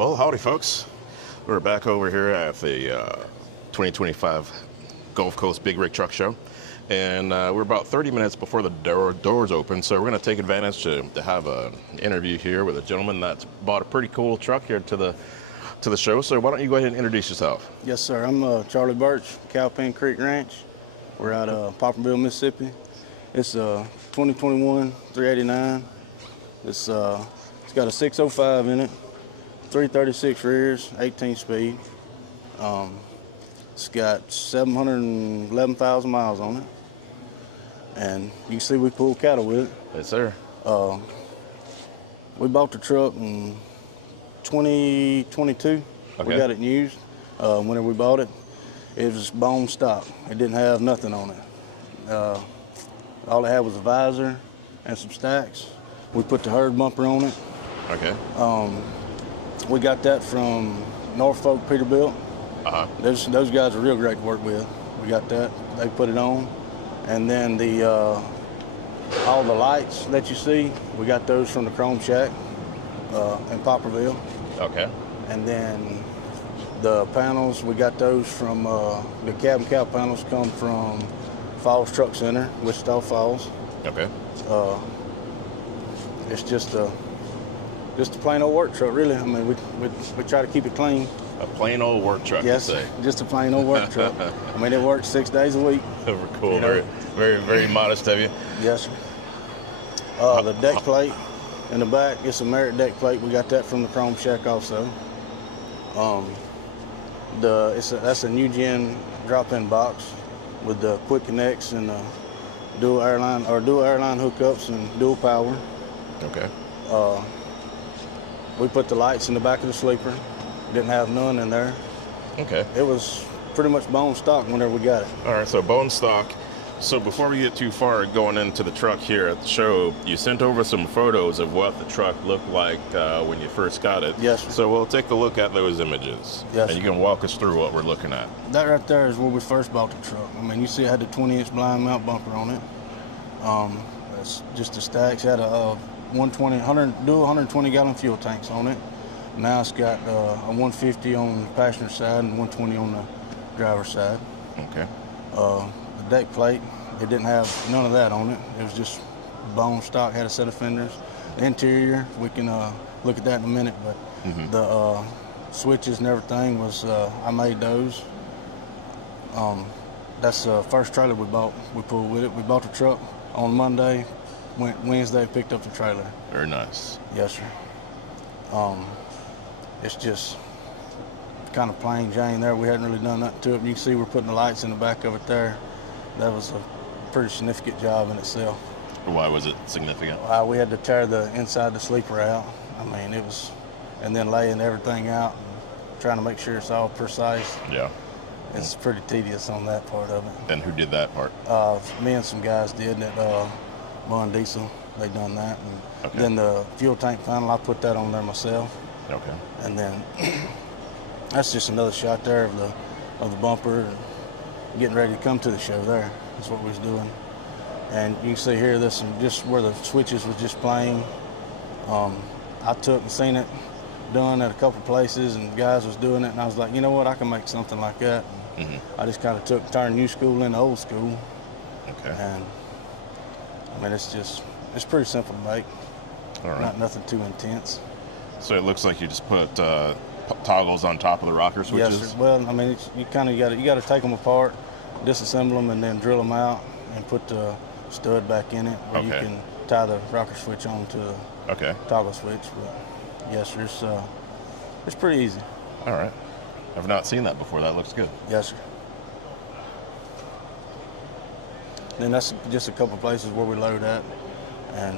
Well, howdy, folks. We're back over here at the 2025 Gulf Coast Big Rig Truck Show. And we're about 30 minutes before the doors open, so we're going to take advantage to have an interview here with a gentleman that's bought a pretty cool truck here to the show. So why don't you go ahead and introduce yourself? Yes, sir. I'm Charlie Birch, Cowpen Creek Ranch. We're out of Poplarville, Mississippi. It's a 2021 389. It's got a 605 in it, 336 rears, 18 speed. It's got 711,000 miles on it. And you can see we pull cattle with it. Yes, sir. We bought the truck in 2022. Okay. We got it used. Whenever we bought it, it was bone stock. It didn't have nothing on it. All it had was a visor and some stacks. We put the herd bumper on it. Okay. We got that from Norfolk Peterbilt. Uh-huh. Those guys are real great to work with. We got that. They put it on. And then all the lights that you see, we got those from the Chrome Shack in Poplarville. Okay. And then the panels, we got those from the cab and cow panels come from Falls Truck Center, Wichita Falls. Okay. It's just a plain old work truck, really. I mean, we try to keep it clean. A plain old work truck, Yes, you say? just a plain old work truck. I mean, it works 6 days a week. Very cool. You know? Very modest of you. Yes, sir. The deck plate in the back, it's a Merit deck plate. We got that from the Chrome Shack also. That's a new gen drop-in box with the quick connects and dual airline hookups and dual power. Okay. We put the lights in the back of the sleeper. Didn't have none in there. Okay. It was pretty much bone stock whenever we got it. All right, so bone stock. So before we get too far going into the truck here at the show, you sent over some photos of what the truck looked like when you first got it. Yes, sir. So we'll take a look at those images. Yes, and you can walk us through what we're looking at. That right there is where we first bought the truck. I mean, you see it had the 20-inch blind mount bumper on it. That's just the stacks. It had a 120-gallon fuel tanks on it. Now it's got a 150 on the passenger side and 120 on the driver's side. Okay. The deck plate, it didn't have none of that on it. It was just bone stock, had a set of fenders. The interior, we can look at that in a minute, but the switches and everything was, I made those. That's the first trailer we bought. We pulled with it. We bought the truck on Monday, went Wednesday, picked up the trailer. Very nice. Yes, sir. It's just kind of plain Jane there. We hadn't really done nothing to it. You can see we're putting the lights in the back of it there. That was a pretty significant job in itself. Why was it significant? We had to tear the inside of the sleeper out. I mean, it was, and then laying everything out and trying to make sure it's all precise. Yeah. It's pretty tedious on that part of it. And who did that part? Me and some guys did at Bun Diesel. They done that. And Okay. then the fuel tank panel, I put that on there myself. Okay. And then that's just another shot there of the bumper and getting ready to come to the show there. That's what we was doing. And you can see here this just where the switches was just plain. I took and seen it done at a couple places and guys was doing it and I was like, you know what, I can make something like that. I just kind of turned new school into old school. Okay. And I mean, it's pretty simple to make. All right. Not nothing too intense. So it looks like you just put toggles on top of the rocker switches? Yes, sir. Well, I mean, you got to take them apart, disassemble them, and then drill them out and put the stud back in it where you can tie the rocker switch on to the toggle switch. But yes, sir, it's pretty easy. All right. I've not seen that before. That looks good. Yes, sir. Then that's just a couple places where we load at and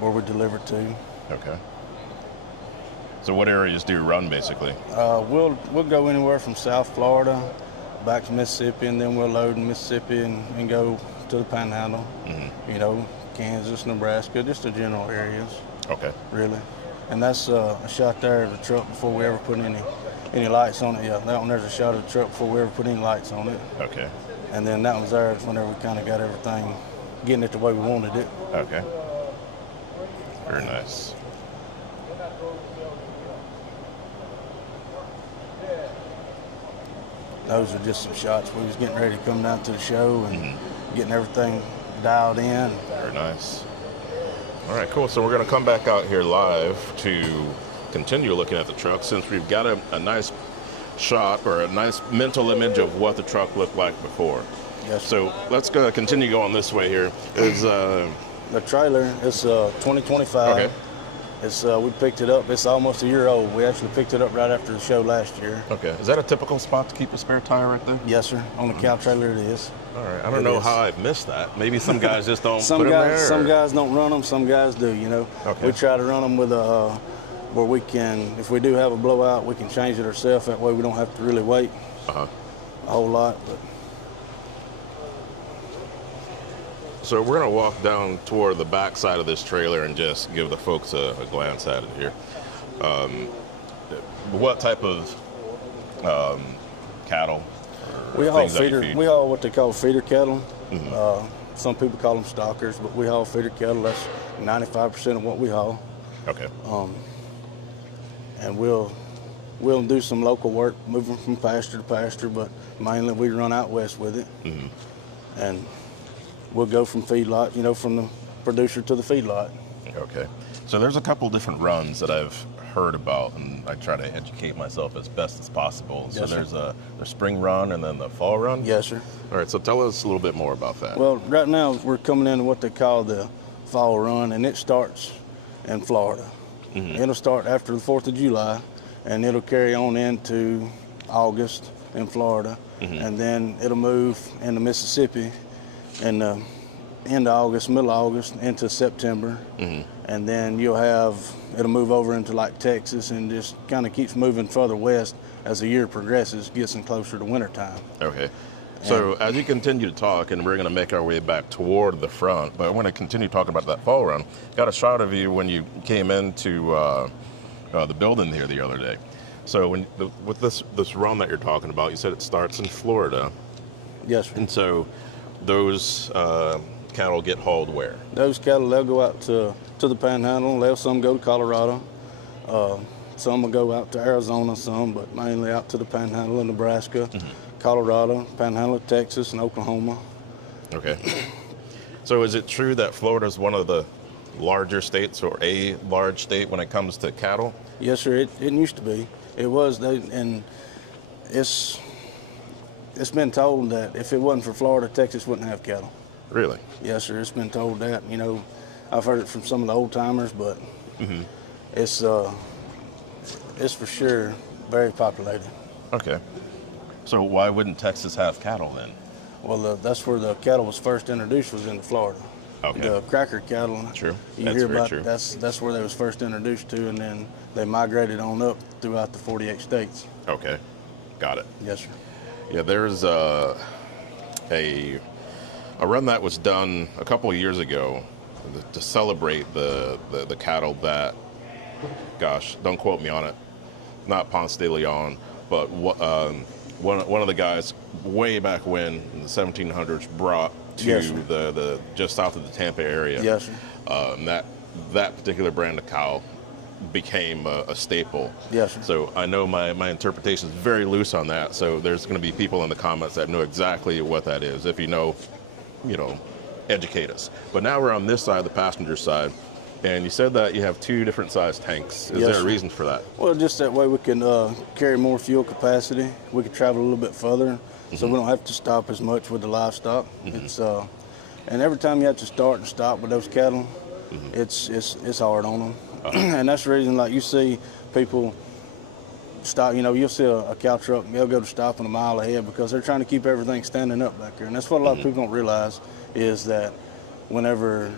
where we deliver to. Okay. So what areas do you run, basically? We'll go anywhere from South Florida back to Mississippi, and then we'll load in Mississippi and go to the Panhandle. You know, Kansas, Nebraska, just the general areas. Okay. Really. And that's a shot there of the truck before we ever put any lights on it. Yeah, that one there's a shot of the truck before we ever put any lights on it. Okay. And then that one's there whenever we kind of got everything, getting it the way we wanted it. Okay. Very nice. those are just some shots. We was getting ready to come down to the show and getting everything dialed in. Very nice. All right, cool. So we're going to come back out here live to continue looking at the truck, since we've got a nice shot or a nice mental image of what the truck looked like before. Yes. So let's go continue going this way here. Is the trailer is 2025. Okay. It's we picked it up. It's almost a year old. We actually picked it up right after the show last year. Okay. Is that a typical spot to keep a spare tire right there? Yes, sir. On the cow trailer, it is. All right. I don't know how I've missed that. Maybe some guys just don't some put them guys, there. Some guys don't run them. Some guys do. You know. Okay. We try to run them with a where we can, if we do have a blowout, we can change it ourselves. That way, we don't have to really wait a whole lot. But so we're going to walk down toward the back side of this trailer and just give the folks a glance at it here. What type of cattle? We haul feeder. We haul what they call feeder cattle. Some people call them stockers, but we haul feeder cattle. That's 95% of what we haul. Okay. And we'll do some local work, moving from pasture to pasture, but mainly we run out west with it. And we'll go from feedlot, you know, from the producer to the feedlot. Okay. So there's a couple different runs that I've heard about, and I try to educate myself as best as possible. So Yes, sir. there's the spring run and then the fall run? Yes, sir. All right, so tell us a little bit more about that. Well, right now we're coming into what they call the fall run, and it starts in Florida. It'll start after the 4th of July, and it'll carry on into August in Florida, and then it'll move into Mississippi in the end of August, middle of August, into September, and then it'll move over into like Texas, and just kind of keeps moving further west as the year progresses, getting closer to wintertime. Okay. So as you continue to talk, and we're going to make our way back toward the front, but I want to continue talking about that fall run. Got a shot of you when you came into the building here the other day. So with this run that you're talking about, you said it starts in Florida. Yes, sir. And so those cattle get hauled where? Those cattle, they'll go out to the Panhandle. Some go to Colorado. Some will go out to Arizona, but mainly out to the Panhandle in Nebraska, Colorado, Panhandle of Texas, and Oklahoma. Okay. So is it true that Florida is one of the larger states, or a large state, when it comes to cattle? Yes, sir. It used to be. It was, and it's been told that if it wasn't for Florida, Texas wouldn't have cattle. Really? Yes, sir. It's been told that. You know, I've heard it from some of the old timers, but it's for sure very populated. Okay. So why wouldn't Texas have cattle then? Well, that's where the cattle was first introduced, was into Florida. Okay. The cracker cattle. True. You That's hear very about true. that's where they was first introduced to, and then they migrated on up throughout the 48 states. Okay. Got it. Yes, sir. Yeah, there's a run that was done a couple of years ago to celebrate the cattle that, gosh, don't quote me on it, not Ponce de Leon, but one of the guys way back when in the 1700s brought to Yes, sir. the just south of the Tampa area. Yes, sir. And that particular brand of cow became a staple. Yes, sir. So I know my interpretation is very loose on that. So there's going to be people in the comments that know exactly what that is. If you know, educate us. But now we're on this side, the passenger side, and you said that you have 2 different size tanks. Is Yes, there a sir. reason for that? Well, just that way we can carry more fuel capacity. We can travel a little bit further, so we don't have to stop as much with the livestock. It's and every time you have to start and stop with those cattle, it's hard on them. And that's the reason, like you see people stop. You'll see a cow truck, they'll go to stopping a mile ahead because they're trying to keep everything standing up back there. And that's what a lot of people don't realize, is that whenever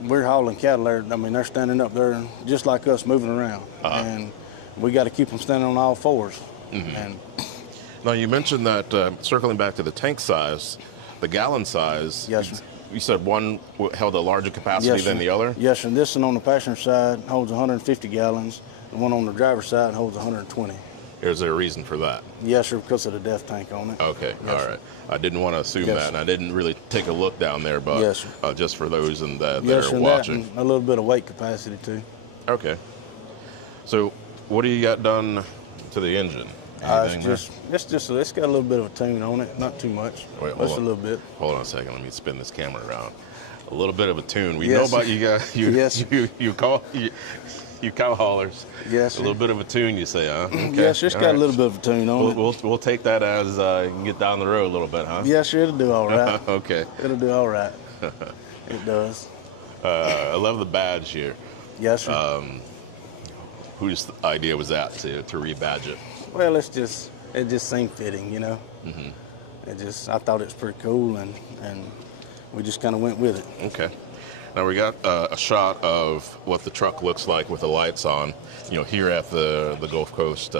we're hauling cattle there, they're standing up there just like us, moving around. And we got to keep them standing on all fours. And Now you mentioned that, circling back to the tank size, the gallon size. Yes, sir. You said one held a larger capacity Yes, than sir. the other? Yes, and this one on the passenger side holds 150 gallons. The one on the driver's side holds 120. Is there a reason for that? Yes, sir, because of the depth tank on it. Okay, Yes, all sir. right. I didn't want to assume Yes, that, sir. and I didn't really take a look down there, but Yes, sir. just for those that Yes, are sir, and watching. that and a little bit of weight capacity too. Okay. So what do you got done to the engine? It's got a little bit of a tune on it, not too much, just a little bit. Hold on a second. Let me spin this camera around. A little bit of a tune. We Yes, know about you guys. Yes. You cow haulers. Yes, A little bit of a tune, you say, huh? Okay. Yes, it's got a little bit of a tune on it. We'll take that as you can get down the road a little bit, huh? Yes, it'll do all right. Okay. It'll do all right. It does. I love the badge here. Yes, sir. Whose idea was that to rebadge it? Well, it just seemed fitting, you know. I thought it was pretty cool, and we just kind of went with it. Okay. Now we got a shot of what the truck looks like with the lights on. You know, here at the Gulf Coast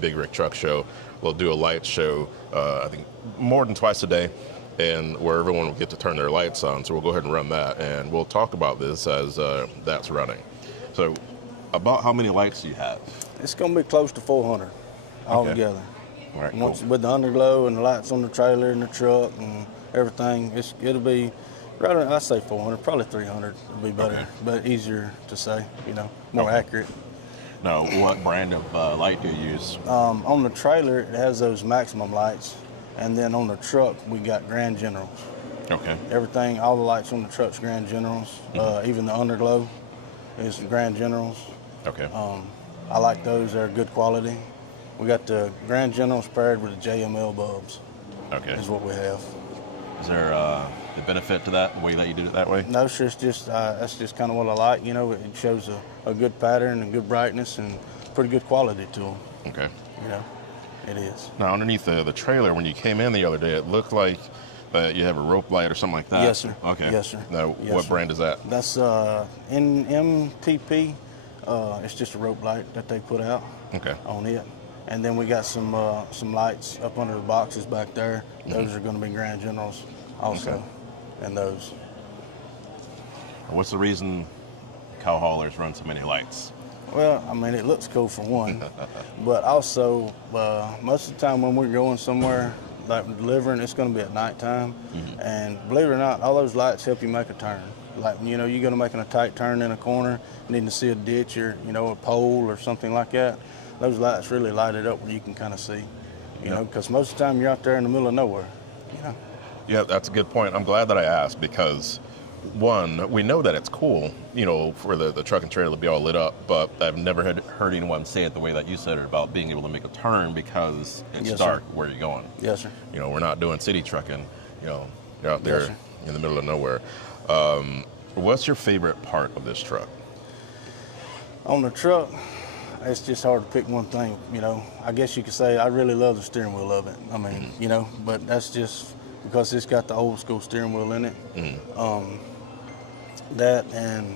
Big Rig Truck Show, we'll do a light show, I think more than twice a day, and where everyone will get to turn their lights on. So we'll go ahead and run that, and we'll talk about this as that's running. So about how many lights do you have? It's going to be close to 400 altogether. All right, Once cool. with the underglow and the lights on the trailer and the truck and everything, it'll be right. I say 400, probably 300 would be better, Okay. but easier to say. You know, more accurate. Now, what brand of light do you use? On the trailer, it has those maximum lights, and then on the truck, we got Grand Generals. Okay. Everything, all the lights on the truck's Grand Generals. Even the underglow is Grand Generals. Okay. I like those. They're good quality. We got the Grand Generals paired with the JML bulbs. Okay. Is what we have. Is there a benefit to that, the way that you did it that way? No, sir, it's just that's just kind of what I like. You know, it shows a good pattern and good brightness and pretty good quality to them. Okay. You know, it is. Now, underneath the trailer, when you came in the other day, it looked like you have a rope light or something like that. Yes, sir. Okay. Yes, sir. Now, Yes, what sir. brand is that? That's MTP. It's just a rope light that they put out Okay. on it. And then we got some lights up under the boxes back there. Those are going to be Grand Generals also, Okay. and those. What's the reason cow haulers run so many lights? Well, I mean, it looks cool for one, but also most of the time when we're going somewhere like delivering, it's going to be at nighttime, and believe it or not, all those lights help you make a turn. Like, you know, you're going to making a tight turn in a corner, needing to see a ditch or, you know, a pole or something like that. Those lights really light it up where you can kind of see, you know, because most of the time you're out there in the middle of nowhere, you know. Yeah, that's a good point. I'm glad that I asked because, one, we know that it's cool, you know, for the truck and trailer to be all lit up, but I've never heard anyone say it the way that you said it about being able to make a turn because it's Yes, dark sir. where you're going. Yes, sir. You know, we're not doing city trucking, you know, you're out there Yes, sir. in the middle of nowhere. What's your favorite part of this truck? On the truck, it's just hard to pick one thing, you know. I guess you could say I really love the steering wheel of it. I mean, you know, but that's just because it's got the old school steering wheel in it. That and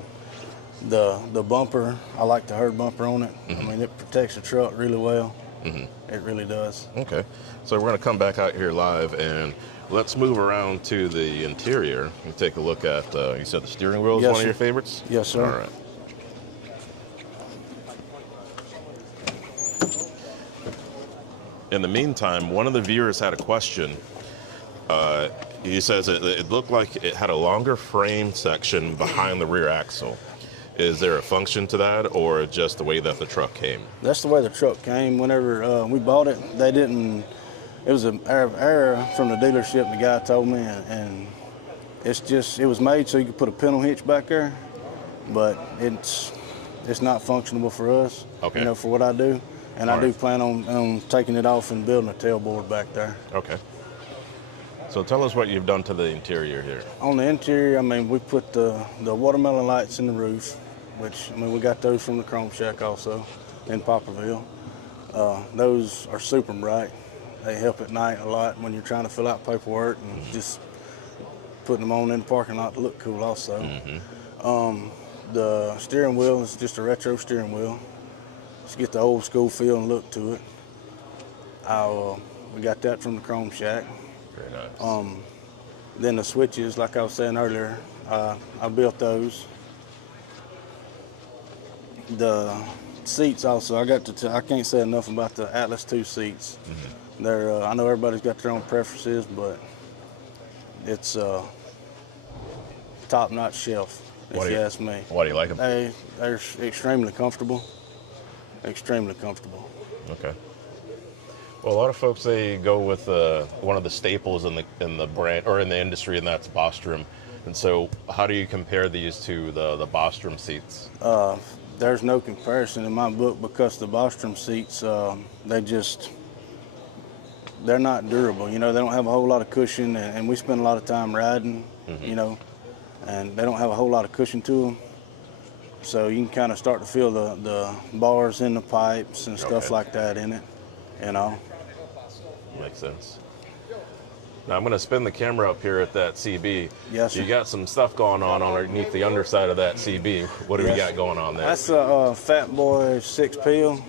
the bumper, I like the herd bumper on it. I mean, it protects the truck really well. It really does. Okay, so we're going to come back out here live and let's move around to the interior and take a look at, you said the steering wheel is Yes, one of sir. your favorites? Yes, sir. All right. In the meantime, one of the viewers had a question. He says it looked like it had a longer frame section behind the rear axle. Is there a function to that or just the way that the truck came? That's the way the truck came. Whenever we bought it, they didn't. It was an error from the dealership. The guy told me, and it was made so you could put a pintle hitch back there, but it's not functionable for us. Okay. You know, for what I do, and All I do right. plan on taking it off and building a tailboard back there. Okay. So tell us what you've done to the interior here. On the interior, I mean, we put the watermelon lights in the roof, which, I mean, we got those from the Chrome Shack also in Poplarville. Those are super bright. They help at night a lot when you're trying to fill out paperwork and just putting them on in the parking lot to look cool also. The steering wheel is just a retro steering wheel. Just get the old school feel and look to it. We got that from the Chrome Shack. Very nice. Then the switches, like I was saying earlier, I built those. The seats also, I can't say enough about the Atlas 2 seats. They're, I know everybody's got their own preferences, but it's top-notch shelf, if you ask me. Why do you like them? They're extremely comfortable. Extremely comfortable. Okay. Well, a lot of folks, they go with one of the staples in the brand or in the industry, and that's Bostrom. And so, how do you compare these to the Bostrom seats? There's no comparison in my book because the Bostrom seats, they're not durable. You know, they don't have a whole lot of cushion, and we spend a lot of time riding, you know, and they don't have a whole lot of cushion to them. So you can kind of start to feel the bars in the pipes and stuff like that in it, you know. Makes sense. Now I'm going to spin the camera up here at that CB. Yes, sir. You got some stuff going on underneath the underside of that CB. What do we got going on there? That's a Fat Boy 6 peel.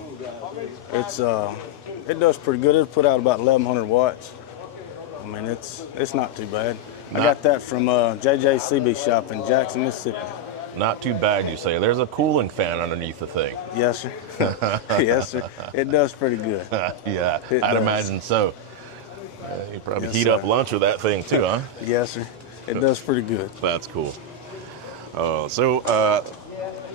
It does pretty good. It'll put out about 1,100 watts. I mean, it's not too bad. I got that from JJ CB shop in Jackson, Mississippi. Not too bad, you say. There's a cooling fan underneath the thing. Yes, sir. Yes, sir. It does pretty good. Yeah, I'd imagine so. You probably heat up lunch with that thing too, huh? Yes, sir. It does pretty good. That's cool. So,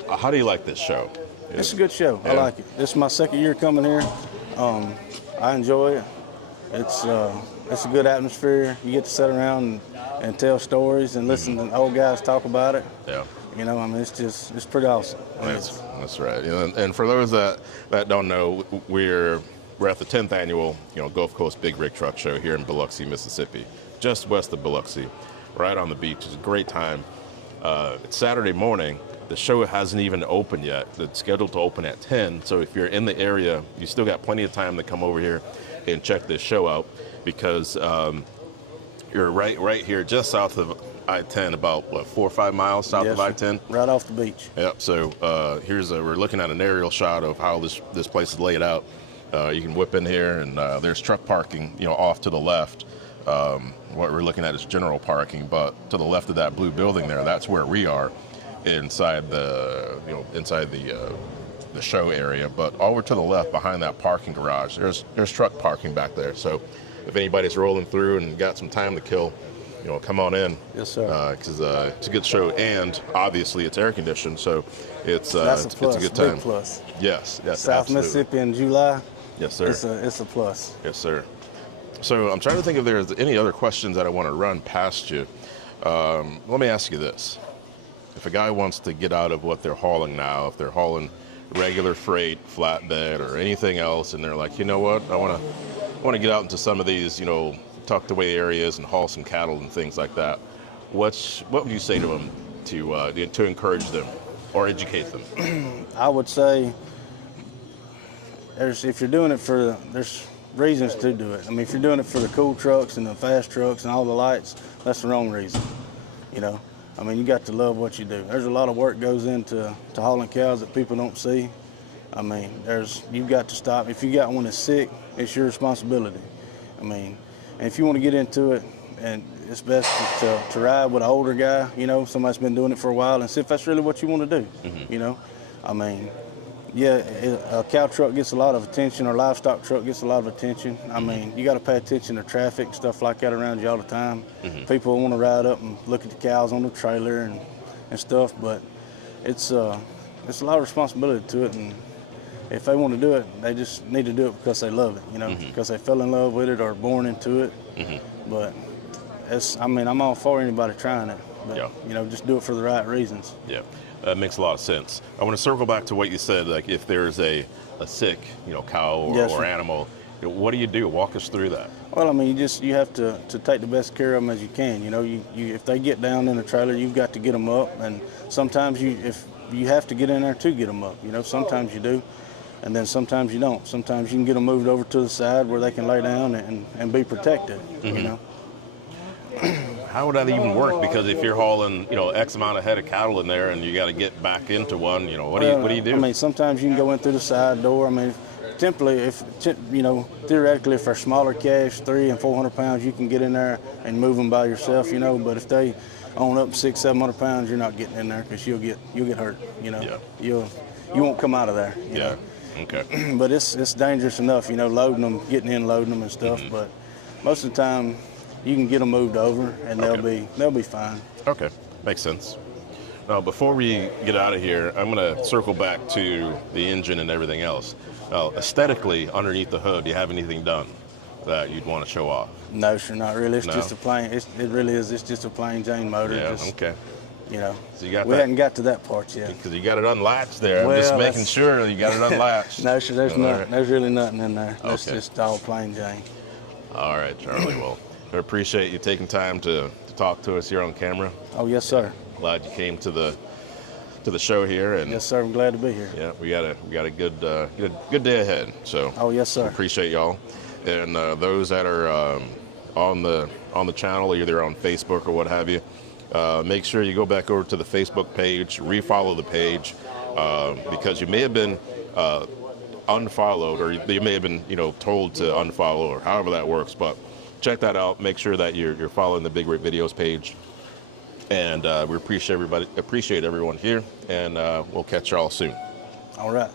how do you like this show? It's a good show. I like it. This is my second year coming here. I enjoy it. It's a good atmosphere. You get to sit around and tell stories and listen to old guys talk about it. Yeah. You know, I mean, it's pretty awesome. That's right. You know, and for those that don't know, we're at the 10th annual, Gulf Coast Big Rig Truck Show here in Biloxi, Mississippi, just west of Biloxi, right on the beach. It's a great time. It's Saturday morning. The show hasn't even opened yet. It's scheduled to open at 10. So if you're in the area, you still got plenty of time to come over here and check this show out because you're right here, just south of I-10, about 4 or 5 miles south of I-10. Right off the beach. Yep. So we're looking at an aerial shot of how this place is laid out. You can whip in here, and there's truck parking, off to the left. What we're looking at is general parking, but to the left of that blue building there, that's where we are, inside the show area. But over to the left, behind that parking garage, there's truck parking back there. So if anybody's rolling through and got some time to kill, come on in. Yes, sir. Because it's a good show, and obviously it's air conditioned, so it's a good time. Big plus. Yes, South absolutely. Mississippi in July. Yes, sir. It's a plus. Yes, sir. So I'm trying to think if there's any other questions that I want to run past you. Let me ask you this. If a guy wants to get out of what they're hauling now, if they're hauling regular freight, flatbed, or anything else, and they're like, you know what, I want to get out into some of these, tucked away areas and haul some cattle and things like that, what would you say to them to encourage them or educate them? I would say if you're doing it there's reasons to do it. I mean, if you're doing it for the cool trucks and the fast trucks and all the lights, that's the wrong reason. I mean, you got to love what you do. There's a lot of work goes into hauling cows that people don't see. I mean, you've got to stop. If you got one that's sick, it's your responsibility. I mean, and if you want to get into it, and it's best to ride with an older guy, somebody's been doing it for a while, and see if that's really what you want to do. Mm-hmm. I mean, yeah, a cow truck gets a lot of attention, or livestock truck gets a lot of attention. I mean, you got to pay attention to traffic and stuff like that around you all the time. Mm-hmm. People want to ride up and look at the cows on the trailer and stuff, but it's a lot of responsibility to it. And if they want to do it, they just need to do it because they love it, Mm-hmm. because they fell in love with it or born into it. Mm-hmm. But I'm all for anybody trying it, but just do it for the right reasons. Yeah. That makes a lot of sense. I want to circle back to what you said, like if there's a sick, cow or animal, what do you do? Walk us through that. Well, I mean, you have to take the best care of them as you can. If they get down in the trailer, you've got to get them up, and sometimes if you have to get in there to get them up. Sometimes you do, and then sometimes you don't. Sometimes you can get them moved over to the side where they can lay down and be protected. Mm-hmm. How would that even work? Because if you're hauling, X amount of head of cattle in there, and you got to get back into one, what do you do? I mean, sometimes you can go in through the side door. I mean, theoretically, if they're smaller calves, 300 and 400 pounds, you can get in there and move them by yourself. But if they own up 600-700 pounds, you're not getting in there because you'll get hurt. Yeah. You won't come out of there. You know? Okay. But it's dangerous enough, loading them, getting in, loading them and stuff. Mm-hmm. But most of the time, you can get them moved over, and they'll be fine. Okay, makes sense. Now, before we get out of here, I'm going to circle back to the engine and everything else. Aesthetically, underneath the hood, do you have anything done that you'd want to show off? No, sir, not really. It's No? just a plain. It really is. It's just a plain Jane motor. Yeah, Just, okay. You know, So you got we that- hadn't got to that part yet. Because you got it unlatched there. I'm Well, just making that's- sure you got it unlatched. No, sir, there's All nothing. right. There's really nothing in there. That's Okay. just all plain Jane. All right, Charlie. Well, I appreciate you taking time to talk to us here on camera. Oh, yes, sir. Glad you came to the show here, and Yes, sir. I'm glad to be here. yeah, we got a good day ahead. So Oh, yes, sir. appreciate y'all, and those that are on the channel, either on Facebook or what have you. Make sure you go back over to the Facebook page, refollow the page, because you may have been unfollowed, or you may have been told to unfollow, or however that works. But check that out. Make sure that you're following the Big Rig Videos page, and we appreciate everyone here, and we'll catch y'all soon. All right.